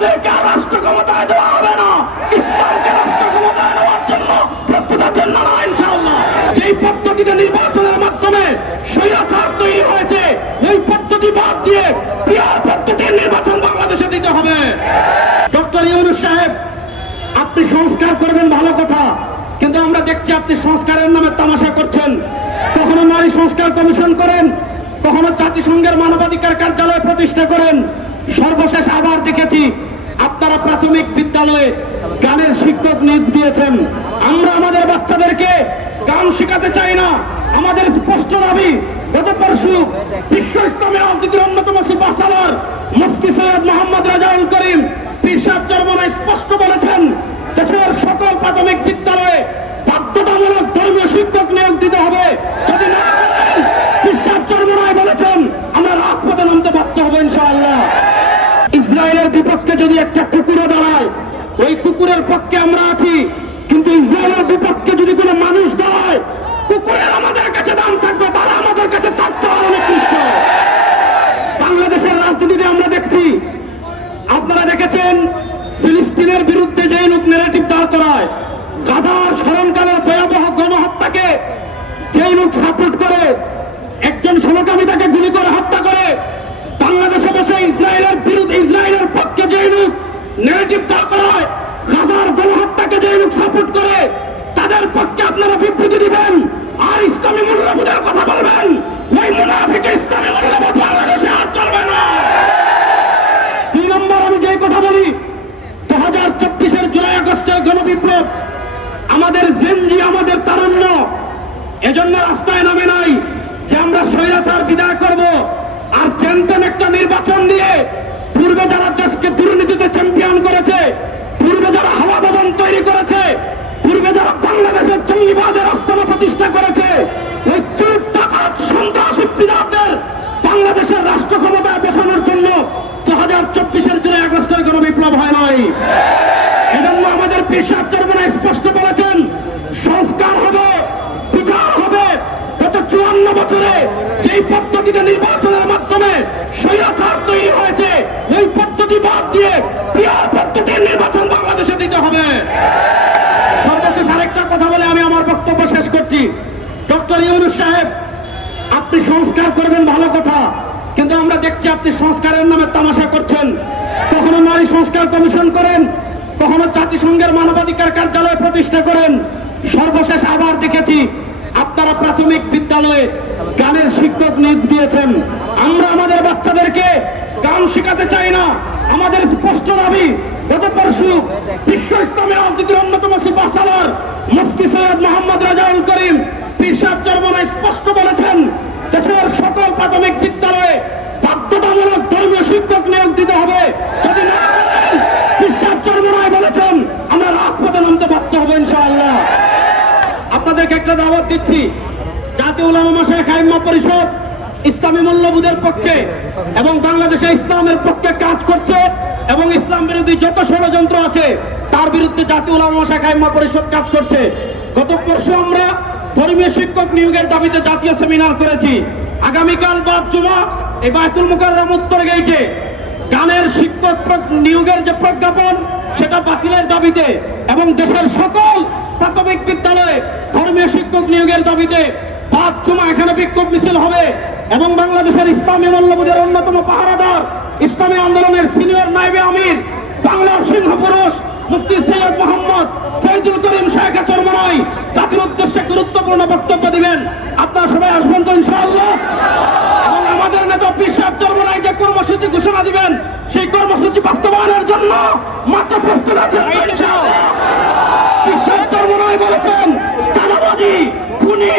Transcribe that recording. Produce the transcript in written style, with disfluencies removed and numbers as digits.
তাদেরকে আর রাষ্ট্র ক্ষমতায় দেওয়া হবে না। ইসলামকে রাষ্ট্র ক্ষমতায় নেওয়ার জন্য প্রস্তুত আছেন না ইনশাআল্লাহ? যেই পদ্ধতিতে নির্বাচনের মাধ্যমে স্বৈরাচার তৈরি হয়েছে, ওই পদ্ধতি বাদ দিয়ে পিয়ার পদ্ধতির নির্বাচন বাংলাদেশে দিতে হবে। ডক্টর ইউনূস সাহেব, আপনি সংস্কার করবেন ভালো কথা, কিন্তু আমরা দেখছি আপনি সংস্কারের নামে তামাশা করছেন। কখনো নারী সংস্কার কমিশন করেন, কখনো জাতিসংঘের মানবাধিকার কার্যালয় প্রতিষ্ঠা করেন। সর্বশেষ আবার দেখেছি আপনারা প্রাথমিক বিদ্যালয়ে গানের শিক্ষক নিয়োগ দিয়েছেন। আমরা আমাদের বাচ্চাদেরকে গান শেখাতে চাই না। আমাদের স্পষ্ট দাবি, গত পরশু বিশ্ব ইসলামের রাজনীতির অন্যতম সুপার সালার মুফতি সৈয়দ মোহাম্মদ রেজাউল করিম পীর সাহেব চরমনায় স্পষ্ট বলেছেন, দেশের সকল প্রাথমিক বিদ্যালয়ে বাধ্যতামূলক ধর্মীয় শিক্ষক নিয়োগ দিতে হবে। যদি না করেন, পীর সাহেব চরমনায় বলেছেন, আমরা রাজপথে নামতে বাধ্য হবো ইনশাআল্লাহ। ইসরায়েলের বিপক্ষে যদি একটা কুকুরও দাঁড়ায়, ওই কুকুরের পক্ষে আমরা আছি, কিন্তু ইসরায়েলের বিপক্ষে যদি কোনো মানুষ দাঁড়ায়, কুকুরের আমাদের কাছে দাম থাকবে, তারা আমাদের কাছে তথ্য অনেক নিষ্ঠ। বাংলাদেশের রাজনীতিতে আমরা দেখছি, আপনারা দেখেছেন ফিলিস্তিনের বিরুদ্ধে যে লোক নেগেটিভ দাঁড় করায়, গাজার স্মরণকালের ভয়াবহ গণহত্যাকে যে লোক সাপোর্ট করে, একজন সমকামী তাকে গুলি করে হত্যা করে, বাংলাদেশে বসে ইসরায়েলের বিরুদ্ধে ইসরায়েলের পক্ষে যে লোক নেগেটিভ দাঁড় করায়, গাজার গণহত্যাকে যে লোক সাপোর্ট করে, তাদের পক্ষে আপনারা বিবৃতি দিবেন আর ইসলামী মূল্যবোধের কথা বলবেন। ওই মুনাফিক ইসলামী মূল্যবোধ বাংলাদেশে আর চলবে না। 2 নম্বর, আমি যে কথা বলি, 2024-এর জুলাই আগস্টের গণবিপ্লব আমাদের জেনজি, আমাদের তারুণ্য এজন্য রাস্তায় নামে নাই যে আমরা স্বৈরাচার বিদায় করব আর চেনতেন একটা নির্বাচন দিয়ে। পূর্বে যারা দেশকে দুর্নীতিতে চ্যাম্পিয়ন করেছে, পূর্বে যারা হাওয়া ভবন তৈরি করেছে, পূর্বে যারা বাংলাদেশের জঙ্গিবাদের আস্তানা প্রতিষ্ঠা করেছে, ওই চোর ডাকাত সন্ত্রাসী পিলারদের বাংলাদেশের রাষ্ট্র ক্ষমতায় বসানোর জন্য 2024-এর জুলাই আগস্টের গণবিপ্লব হয় নাই। এজন্য আমাদের পীর সাহেব চরমনায় স্পষ্ট বলেছেন, সংস্কার হবে, বিচার হবে। গত 54 বছরে যেই পদ্ধতিতে নির্বাচনের মাধ্যমে স্বৈরাচার তৈরি হয়েছে, ওই পদ্ধতি বাদ দিয়ে পিয়ার পদ্ধতির নির্বাচন বাংলাদেশে দিতে হবে। সর্বশেষ আরেকটা কথা বলে আমি আমার বক্তব্য শেষ করছি। ডক্টর ইউনূস সাহেব, আপনি সংস্কার করবেন ভালো কথা, কিন্তু আমরা দেখছি আপনি সংস্কারের নামে তামাশা করছেন। কখনো নারী সংস্কার কমিশন করেন, কখনো জাতিসংঘের মানবাধিকার কার্যালয় প্রতিষ্ঠা করেন। সর্বশেষ আবার দেখেছি আপনারা প্রাথমিক বিদ্যালয়ে গানের শিক্ষক নিয়োগ দিয়েছেন। আমরা আমাদের বাচ্চাদেরকে গান শেখাতে চাই না। আমাদের স্পষ্ট দাবি, গত পরশু বিশ্ব ইসলামের রাজনীতির অন্যতম সুপার সালার মুফতি সৈয়দ মোহাম্মদ রেজাউল করিম পীর সাহেব চরমনায় স্পষ্ট বলেছেন, দেশের সকল প্রাথমিক বিদ্যালয়ে বাধ্যতামূলক ধর্মীয় শিক্ষক নিয়োগ দিতে হবে। যদি না করেন, পীর সাহেব চরমনায় বলেছেন, আমরা রাজপথে নামতে বাধ্য হবো ইনশাআল্লাহ। আপনাদেরকে একটা দাওয়াত দিচ্ছি, জাতীয় উলামা মাশায়েখ আইম্মা পরিষদ ইসলামী মূল্যবোধের পক্ষে এবং বাংলাদেশে ইসলামের পক্ষে কাজ করছে এবং ইসলাম বিরোধী যত ষড়যন্ত্র আছে তার বিরুদ্ধে জাতীয় উলামা মাশায়েখ আইম্মা পরিষদ কাজ করছে। গত পরশু আমরা ধর্মীয় শিক্ষক নিয়োগের দাবিতে জাতীয় সেমিনার করেছি। আগামীকাল বাদ জুমা এই বায়তুল মুকাররম উত্তর গেইটে গানের শিক্ষক নিয়োগের যে প্রজ্ঞাপন, সেটা বাতিলের দাবিতে এবং দেশের সকল প্রাথমিক বিদ্যালয়ে ধর্মীয় শিক্ষক নিয়োগের দাবিতে বাদ জুমা এখানে বিক্ষোভ মিছিল হবে। এবং বাংলাদেশের ইসলামী মূল্যবোধের অন্যতম পাহারাদার, ইসলামী আন্দোলনের সিনিয়র নায়েবে আমির, বাংলার সিংহ পুরুষ মুফতি সৈয়দ মোহাম্মদ ফয়জুল করিম শেখ চরমনায় জাতির উদ্দেশ্যে গুরুত্বপূর্ণ বক্তব্য দিবেন। আপনারা সবাই আসবেন তো ইনশাআল্লাহ? এবং আমাদের নেতা পীর সাহেব চরমনায় যে কর্মসূচি ঘোষণা দিবেন, সেই কর্মসূচি বাস্তবায়নের জন্য মাত্র প্রস্তুত আছেন তো ইনশাআল্লাহ? পীর সাহেব চরমনায় বলেছেন, চাঁদাবাজি, খুনি,